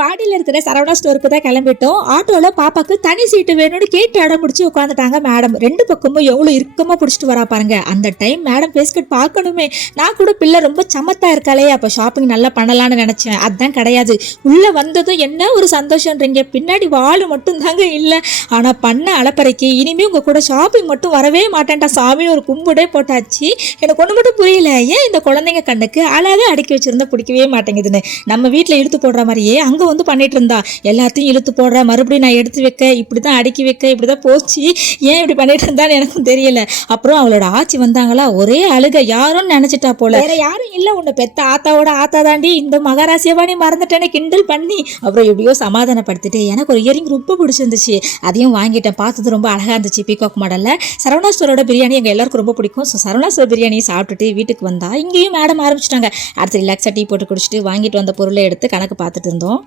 பாடியில் இருக்கிற சரவணா ஸ்டோருக்கு தான் கிளம்பிட்டோம். ஆட்டோல பாப்பாக்கு தனி சீட்டு வேணும்னு கேட்டு இடம் முடிச்சு உட்காந்துட்டாங்க மேடம். ரெண்டு பக்கமும் எவ்வளவு இறுக்கமா பிடிச்சிட்டு வரா பாருங்க. அந்த டைம் மேடம் பேஸ்கட் பார்க்கணுமே, நான் கூட பிள்ளை ரொம்ப சமத்தா இருக்காளே, அப்ப ஷாப்பிங் நல்லா பண்ணலாம்னு நினைச்சேன். அதுதான் கிடையாது. உள்ள வந்ததும் என்ன ஒரு சந்தோஷம்ன்றீங்க, பின்னாடி வாழு மட்டும் தாங்க இல்லை. ஆனா பண்ண அலப்பறைக்கு இனிமே உங்க கூட ஷாப்பிங் மட்டும் வரவே மாட்டேன்டா சாமின்னு ஒரு கும்பிடே போட்டாச்சு. எனக்கு ஒண்ணு மட்டும் புரியல, ஏன் இந்த குழந்தைங்க கண்ணுக்கு அழகா அடுக்கி வச்சிருந்தா பிடிக்கவே மாட்டேங்குதுன்னு. நம்ம வீட்டுல இழுத்து போடுற மாதிரியே அங்க வந்து பண்ணிட்டு இருந்தா. எல்லாத்தையும் இழுத்து போடுற, மறுபடியும் நான் எடுத்து வைக்க, இப்படிதான் அடுக்கி வைக்க, இப்படிதான் போச்சு. ஏன் இப்படி பண்ணிட்டு இருந்தான்னு எனக்கும் தெரியல. அப்புறம் அவளோட ஆச்சி வந்தாங்களா, ஒரே அழுக. யாரும் நினைச்சிட்டா போல, வேற யாரும் இல்ல, உன்னை பெத்த ஆத்தாவோட ஆத்தா தாண்டி, இந்த மகாராசியவா நீ மறந்துட்டேன்னு கிண்டல் பண்ணி அப்புறம் எப்படியோ சமாதானப்படுத்திட்டு எனக்கு ஒரு இயரிங் ரொம்ப பிடிச்சிருந்துச்சு, அதையும் வாங்கிட்டேன். பார்த்தது ரொம்ப அழகா இருந்துச்சு. பீகாக் மாடல்ல. சரவணா ஸ்டோரோட பிரியாணி எங்க எல்லாருக்கும் ரொம்ப பிடிக்கும். ஸோ சரவணா ஸ்டோர் பிரியாணியை சாப்பிட்டுட்டு வீட்டுக்கு வந்தா இங்கேயும் மேடம் ஆரம்பிச்சிட்டாங்க. அடுத்து ரிலாக்ஸா டீ போட்டு குடிச்சிட்டு வாங்கிட்டு வந்த பொருளை எடுத்து கணக்கு பார்த்துட்டு இருந்தோம்.